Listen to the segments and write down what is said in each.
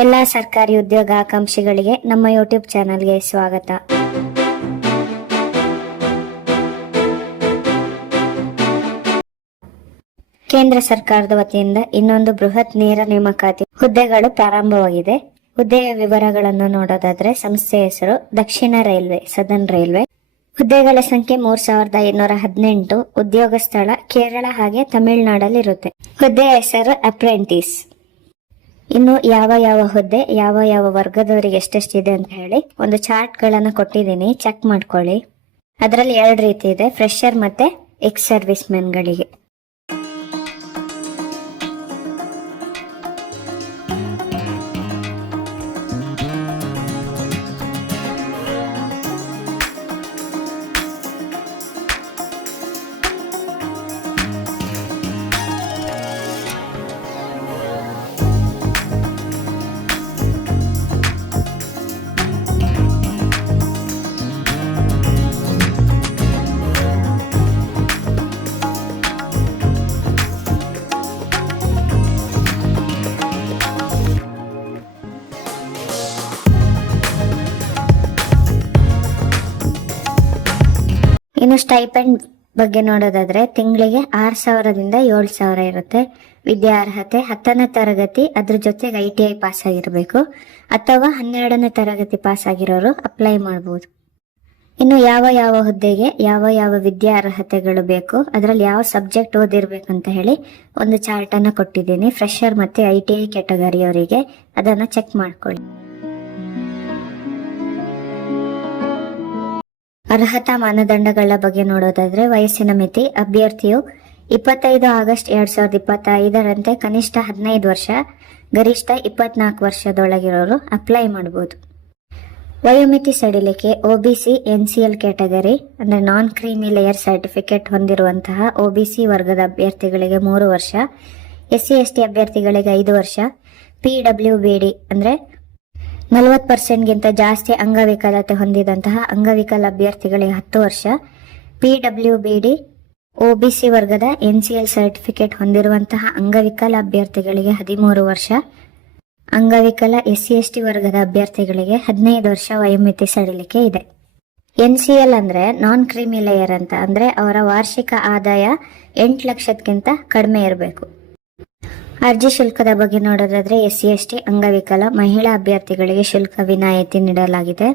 ಎಲ್ಲ ಸರ್ಕಾರಿ ಉದ್ಯೋಗ ಆಕಾಂಕ್ಷಿಗಳಿಗೆ ನಮ್ಮ ಯೂಟ್ಯೂಬ್ ಚಾನಲ್ಗೆ ಸ್ವಾಗತ. ಕೇಂದ್ರ ಸರ್ಕಾರದ ವತಿಯಿಂದ ಇನ್ನೊಂದು ಬೃಹತ್ ನೇರ ನೇಮಕಾತಿ ಹುದ್ದೆಗಳು ಪ್ರಾರಂಭವಾಗಿದೆ. ಹುದ್ದೆಯ ವಿವರಗಳನ್ನು ನೋಡೋದಾದ್ರೆ ಸಂಸ್ಥೆಯ ಹೆಸರು ದಕ್ಷಿಣ ರೈಲ್ವೆ, ಸದನ್ ರೈಲ್ವೆ. ಹುದ್ದೆಗಳ ಸಂಖ್ಯೆ ಮೂರ್ ಸಾವಿರದ ಐನೂರ ಹದಿನೆಂಟು. ಉದ್ಯೋಗ ಸ್ಥಳ ಕೇರಳ ಹಾಗೆ ತಮಿಳುನಾಡಲ್ಲಿರುತ್ತೆ. ಹುದ್ದೆಯ ಹೆಸರು ಅಪ್ರೆಂಟಿಸ್. ಇನ್ನು ಯಾವ ಯಾವ ಹುದ್ದೆ, ಯಾವ ಯಾವ ವರ್ಗದವರಿಗೆ ಎಷ್ಟೆಷ್ಟಿದೆ ಅಂತ ಹೇಳಿ ಒಂದು ಚಾರ್ಟ್ ಗಳನ್ನ ಕೊಟ್ಟಿದ್ದೀನಿ. ಚೆಕ್ ಮಾಡ್ಕೊಳ್ಳಿ. ಅದರಲ್ಲಿ ಎರಡು ರೀತಿ ಇದೆ. ಫ್ರೆಶರ್ ಮತ್ತೆ ಎಕ್ಸ್ ಸರ್ವಿಸ್ ಗಳಿಗೆ. ಇನ್ನು ಸ್ಟೈಪೆಂಡ್ ಬಗ್ಗೆ ನೋಡೋದಾದ್ರೆ ತಿಂಗಳಿಗೆ ಆರ್ ಸಾವಿರದಿಂದ ಏಳು ಸಾವಿರ ಇರುತ್ತೆ. ವಿದ್ಯಾರ್ಹತೆ ಹತ್ತನೇ ತರಗತಿ, ಅದ್ರ ಜೊತೆಗೆ ಐ ಟಿ ಐ ಪಾಸ್ ಆಗಿರಬೇಕು. ಅಥವಾ ಹನ್ನೆರಡನೇ ತರಗತಿ ಪಾಸ್ ಆಗಿರೋರು ಅಪ್ಲೈ ಮಾಡಬಹುದು ಇನ್ನು ಯಾವ ಯಾವ ಹುದ್ದೆಗೆ ಯಾವ ಯಾವ ವಿದ್ಯಾರ್ಹತೆಗಳು ಬೇಕು ಅದರಲ್ಲಿ ಯಾವ ಸಬ್ಜೆಕ್ಟ್ ಓದಿರ್ಬೇಕು ಅಂತ ಹೇಳಿ ಒಂದು ಚಾರ್ಟ್ ಅನ್ನ ಕೊಟ್ಟಿದ್ದೀನಿ. ಫ್ರೆಶರ್ ಮತ್ತೆ ಐ ಟಿ ಐ ಕ್ಯಾಟಗರಿಯವರಿಗೆ ಅದನ್ನ ಚೆಕ್ ಮಾಡ್ಕೊಳ್ಳಿ. ಅರ್ಹತಾ ಮಾನದಂಡಗಳ ಬಗ್ಗೆ ನೋಡೋದಾದ್ರೆ ವಯಸ್ಸಿನ ಮಿತಿ, ಅಭ್ಯರ್ಥಿಯು ಇಪ್ಪತ್ತೈದು ಆಗಸ್ಟ್ ಎರಡ್ ಸಾವಿರದ ಇಪ್ಪತ್ತೈದರಂತೆ ಕನಿಷ್ಠ ಹದಿನೈದು ವರ್ಷ, ಗರಿಷ್ಠ ಇಪ್ಪತ್ನಾಲ್ಕು ವರ್ಷದೊಳಗಿರೋರು ಅಪ್ಲೈ ಮಾಡಬಹುದು ವಯೋಮಿತಿ ಸಡಿಲಿಕೆ ಸಿ ಎಲ್ ಕ್ಯಾಟಗರಿ ಅಂದ್ರೆ ನಾನ್ ಕ್ರೀಮಿ ಲೇಯರ್ ಸರ್ಟಿಫಿಕೇಟ್ ಹೊಂದಿರುವಂತಹ ಒ ಬಿ ಸಿ ವರ್ಗದ ಅಭ್ಯರ್ಥಿಗಳಿಗೆ ಮೂರು ವರ್ಷ ಎಸ್ ಸಿ ಎಸ್ ಟಿ ಅಭ್ಯರ್ಥಿಗಳಿಗೆ ಐದು ವರ್ಷ ಪಿ ಡಬ್ಲ್ಯೂ ಬಿ ಡಿ ಅಂದ್ರೆ ನಲವತ್ತು ಪರ್ಸೆಂಟ್ಗಿಂತ ಜಾಸ್ತಿ ಅಂಗವಿಕಲತೆ ಹೊಂದಿದಂತಹ ಅಂಗವಿಕಲ ಅಭ್ಯರ್ಥಿಗಳಿಗೆ ಹತ್ತು ವರ್ಷ. ಪಿಡಬ್ಲ್ಯೂ ಬಿಡಿ ಸಿ ವರ್ಗದ ಎನ್ ಸಿ ಎಲ್ ಸರ್ಟಿಫಿಕೇಟ್ ಹೊಂದಿರುವಂತಹ ಅಂಗವಿಕಲ ಅಭ್ಯರ್ಥಿಗಳಿಗೆ ಹದಿಮೂರು ವರ್ಷ. ಅಂಗವಿಕಲ ಎಸ್ ಸಿ ಎಸ್ ಟಿ ವರ್ಗದ ಅಭ್ಯರ್ಥಿಗಳಿಗೆ ಹದಿನೈದು ವರ್ಷ ವಯೋಮಿತಿ ಸಡಿಲಿಕೆ ಇದೆ. ಎನ್ ಸಿ ಎಲ್ ಅಂದ್ರೆ ನಾನ್ ಕ್ರಿಮಿಲೇಯರ್ ಅಂತ. ಅಂದ್ರೆ ಅವರ ವಾರ್ಷಿಕ ಆದಾಯ ಎಂಟು ಲಕ್ಷಕ್ಕಿಂತ ಕಡಿಮೆ ಇರಬೇಕು. ಅರ್ಜಿ ಶುಲ್ಕದ ಬಗ್ಗೆ ನೋಡೋದಾದ್ರೆ ಎಸ್ ಸಿ ಎಸ್ ಟಿ ಅಂಗವಿಕಲ, ಮಹಿಳಾ ಅಭ್ಯರ್ಥಿಗಳಿಗೆ ಶುಲ್ಕ ವಿನಾಯಿತಿ ನೀಡಲಾಗಿದೆ.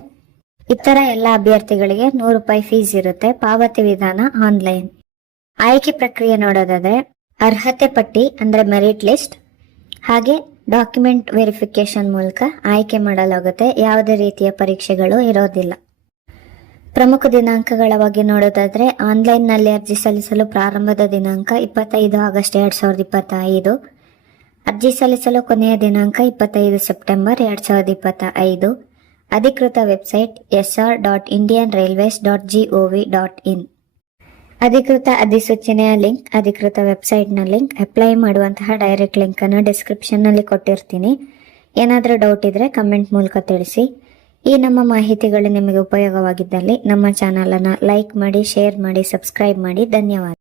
ಇತರ ಎಲ್ಲ ಅಭ್ಯರ್ಥಿಗಳಿಗೆ ನೂರು ರೂಪಾಯಿ ಫೀಸ್ ಇರುತ್ತೆ ಪಾವತಿ ವಿಧಾನ ಆನ್ಲೈನ್. ಆಯ್ಕೆ ಪ್ರಕ್ರಿಯೆ ನೋಡೋದಾದ್ರೆ ಅರ್ಹತೆ ಪಟ್ಟಿ ಅಂದ್ರೆ ಮೆರಿಟ್ ಲಿಸ್ಟ್, ಹಾಗೆ ಡಾಕ್ಯುಮೆಂಟ್ ವೆರಿಫಿಕೇಶನ್ ಮೂಲಕ ಆಯ್ಕೆ ಮಾಡಲಾಗುತ್ತೆ. ಯಾವುದೇ ರೀತಿಯ ಪರೀಕ್ಷೆಗಳು ಇರೋದಿಲ್ಲ. ಪ್ರಮುಖ ದಿನಾಂಕಗಳ ಬಗ್ಗೆ ನೋಡೋದಾದ್ರೆ ಆನ್ಲೈನ್ನಲ್ಲಿ ಅರ್ಜಿ ಸಲ್ಲಿಸಲು ಪ್ರಾರಂಭದ ದಿನಾಂಕ ಇಪ್ಪತ್ತೈದು ಆಗಸ್ಟ್ ಎರಡ್ ಸಾವಿರದ ಇಪ್ಪತ್ತೈದು. ಅರ್ಜಿ ಸಲ್ಲಿಸಲು ಕೊನೆಯ ದಿನಾಂಕ ಇಪ್ಪತ್ತೈದು ಸೆಪ್ಟೆಂಬರ್ ಎರಡ್ ಸಾವಿರದ ಇಪ್ಪತ್ತ ಐದು ಅಧಿಕೃತ website S R dot Indian railways dot G O V dot in. ಅಧಿಕೃತ ಅಧಿಸೂಚನೆಯ ಲಿಂಕ್, ಅಧಿಕೃತ ವೆಬ್ಸೈಟ್ನ ಲಿಂಕ್, ಅಪ್ಲೈ ಮಾಡುವಂತಹ ಡೈರೆಕ್ಟ್ ಲಿಂಕ್ ಅನ್ನು ಡಿಸ್ಕ್ರಿಪ್ಷನ್ನಲ್ಲಿ ಕೊಟ್ಟಿರ್ತೀನಿ. ಏನಾದರೂ ಡೌಟ್ ಇದ್ರೆ ಕಮೆಂಟ್ ಮೂಲಕ ತಿಳಿಸಿ. ಈ ನಮ್ಮ ಮಾಹಿತಿಗಳು ನಿಮಗೆ ಉಪಯೋಗವಾಗಿದ್ದಲ್ಲಿ ನಮ್ಮ ಚಾನಲ್ ಅನ್ನ ಲೈಕ್ ಮಾಡಿ, ಶೇರ್ ಮಾಡಿ, ಸಬ್ಸ್ಕ್ರೈಬ್ ಮಾಡಿ. ಧನ್ಯವಾದ.